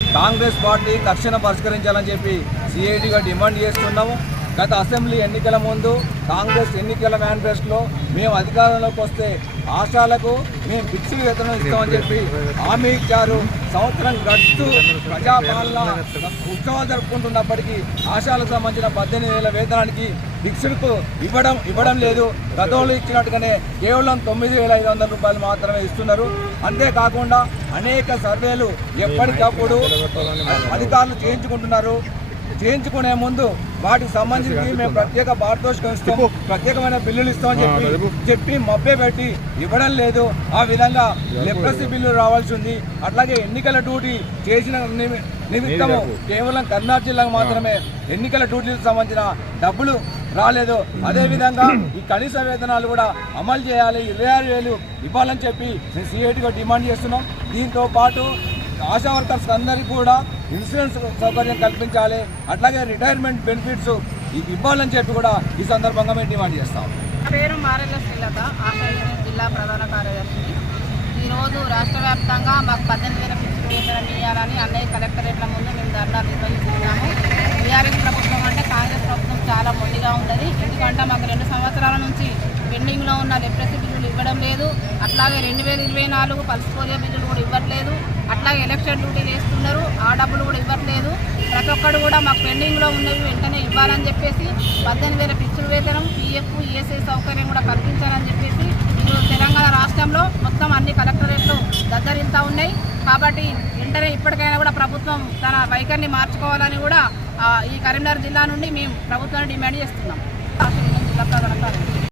Congress party తక్షణ పరిష్కరించాలని చెప్పి సిఐటిగా డిమాండ్ చేస్తున్నాము. గత అసెంబ్లీ ఎన్నికల ముందు కాంగ్రెస్ ఎన్నికల మేనిఫెస్టోలో మేము అధికారంలోకి వస్తే ఆశాలకు మేము ఫిక్స్డ్ వేతనం ఇస్తామని చెప్పి హామీ ఇచ్చారు. సంవత్సరం గడుస్తూ ప్రజాపాలన ఉత్సవాలు జరుపుకుంటున్నప్పటికీ ఆశాలకు సంబంధించిన పద్దెనిమిది వేల వేతనానికి ఫిక్స్డ్కు ఇవ్వడం ఇవ్వడం లేదు. గతంలో ఇచ్చినట్టుగానే కేవలం తొమ్మిది వేల ఐదు వందల రూపాయలు మాత్రమే ఇస్తున్నారు. అంతేకాకుండా అనేక సర్వేలు ఎప్పటికప్పుడు అధికారులు చేయించుకుంటున్నారు. చేయించుకునే ముందు వాటికి సంబంధించి మేము ప్రత్యేక పారితోషికం ఇస్తాం ప్రత్యేకమైన బిల్లులు ఇస్తామని చెప్పి చెప్పి. మభ్య పెట్టి ఇవ్వడం లేదు. ఆ విధంగా లెప్రసీ బిల్లు రావాల్సి ఉంది. అట్లాగే ఎన్నికల డ్యూటీ చేసిన నిమి- నిమిత్తము కేవలం కర్నాటక జిల్లాకు మాత్రమే ఎన్నికల డ్యూటీలకు సంబంధించిన డబ్బులు రాలేదు. అదేవిధంగా ఈ కనీస వేతనాలు కూడా అమలు చేయాలి. ఇరవై ఆరు వేలు ఇవ్వాలని చెప్పి మేము సిఐటిగా డిమాండ్ చేస్తున్నాం. దీంతో పాటు ఆశా వర్కర్స్ అందరికీ కూడా ఇన్సూరెన్స్ సౌకర్యం కల్పించాలి అట్లాగే రిటైర్మెంట్ బెనిఫిట్స్ ఇవి ఇవ్వాలని చెప్పి కూడా ఈ సందర్భంగా మేము డిమాండ్ చేస్తాం. పేరు మారెల్ల శ్రీలత జిల్లా ప్రధాన కార్యదర్శిని. ఈరోజు రాష్ట్ర వ్యాప్తంగా మాకు పద్దెనిమిది వేల ఫిక్స్డ్ వేతనం ఇవ్వాలని అన్నయ్య కలెక్టరేట్ల ముందు మేము ధర్నా నిర్వహిస్తున్నాము. టీఆర్ఎస్ ప్రభుత్వం అంటే కాంగ్రెస్ ప్రభుత్వం చాలా మొండిగా ఉన్నది ఎందుకంటే మాకు రెండు సంవత్సరాల నుంచి పెండింగ్లో ఉన్న లెప్రసీ బిల్లులు ఇవ్వడం లేదు. అట్లాగే రెండు వేల ఇరవై నాలుగు పల్స్ పోలియో బిల్లులు కూడా ఇవ్వట్లేదు. అట్లాగే ఎలక్షన్ డ్యూటీ వేస్తున్నారు ఆ డబ్బులు కూడా ఇవ్వట్లేదు. ప్రతి ఒక్కరు కూడా మాకు పెండింగ్లో ఉన్నవి వెంటనే ఇవ్వాలని చెప్పేసి పద్దెనిమిది వేల ఫిక్స్డ్ వేతనం పిఎఫ్ ఈఎస్ఐ సౌకర్యం కూడా కల్పించాలని చెప్పేసి ఇప్పుడు తెలంగాణ రాష్ట్రంలో మొత్తం అన్ని కలెక్టరేట్లు దద్దరిల్తా ఉన్నాయి. కాబట్టి వెంటనే ఇప్పటికైనా కూడా ప్రభుత్వం తన వైఖరిని మార్చుకోవాలని కూడా ఈ కరీంనగర్ జిల్లా నుండి మేము ప్రభుత్వాన్ని డిమాండ్ చేస్తున్నాం. జిల్లా ప్రధాన